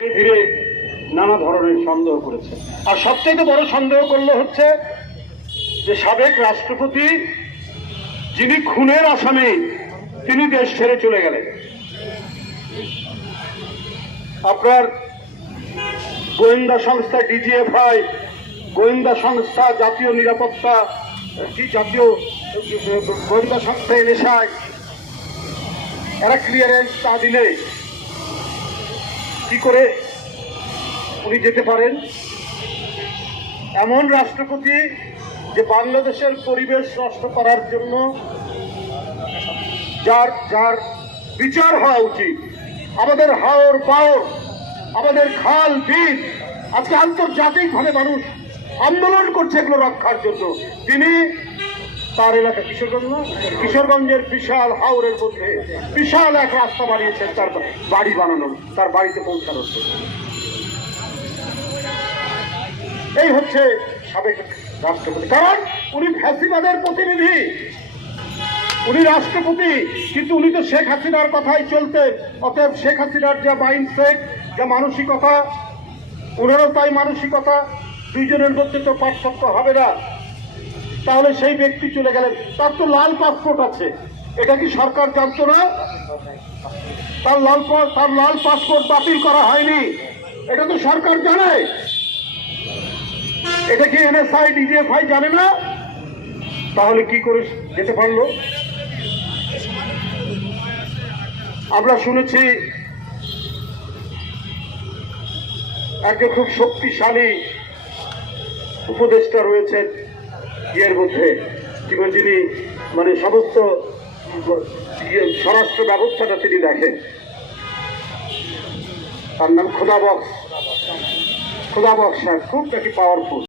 ধীরে নানা ধরনের সন্দেহ করেছে। আর সবচেয়ে বড় সন্দেহ করল হচ্ছে যে সাবেক রাষ্ট্রপতি, যিনি খুনের আসামি তিনি দেশ ছেড়ে চলে গেলেন। আপনার গোয়েন্দা সংস্থা ডিজিএফআই, গোয়েন্দা সংস্থা জাতীয় নিরাপত্তা জাতীয়, গোয়েন্দা সংস্থা এনএসআই, এরা ক্লিয়ারেন্স তা দিলে কি করে উনি যেতে পারেন? এমন রাষ্ট্রপতি যে বাংলাদেশের পরিবেশ নষ্ট করার জন্য যার যার বিচার হওয়া উচিত। আমাদের হাওর পাওর, আমাদের খাল বিল, আজকে আন্তর্জাতিকভাবে মানুষ আন্দোলন করছে এগুলো রক্ষার জন্য। তিনি তার এলাকা কিশোরগঞ্জ, কিশোরগঞ্জের বিশাল হাওরের মধ্যে বিশাল এক রাস্তা বানিয়েছেন তার বাড়ি বানানোর, তার বাড়িতে পৌঁছানোর এই হচ্ছে সাবেক রাষ্ট্রপতি। কারণ উনি ফ্যাসিবাদের প্রতিনিধি। উনি রাষ্ট্রপতি, কিন্তু উনি তো শেখ হাসিনার কথাই চলতেন। অতএব শেখ হাসিনার যা মাইন্ডসেট যা মানসিকতা ওনারও তাই মানসিকতা, দুইজনের মধ্যে তো পার্থক্য হবে না। তাহলে সেই ব্যক্তি চলে গেলেন। তার তো লাল পাসপোর্ট আছে। এটা কি সরকার জানতো না? তার লাল তার লাল পাসপোর্ট বাতিল করা হয়নি। এটা তো সরকার জানে। এটা কি এনএসআই, ডিজিএফআই জানে না? তাহলে কি করে যেতে পারল? আমরা শুনেছি একজন খুব শক্তিশালী উপদেষ্টা রয়েছেন। ইয়ের মধ্যে বলে যিনি মানে সমস্ত ইয়ে স্বরাষ্ট্র ব্যবস্থাটা তিনি দেখেন। তার নাম খোদা বক্স। খোদা বক্স খুব নাকি পাওয়ারফুল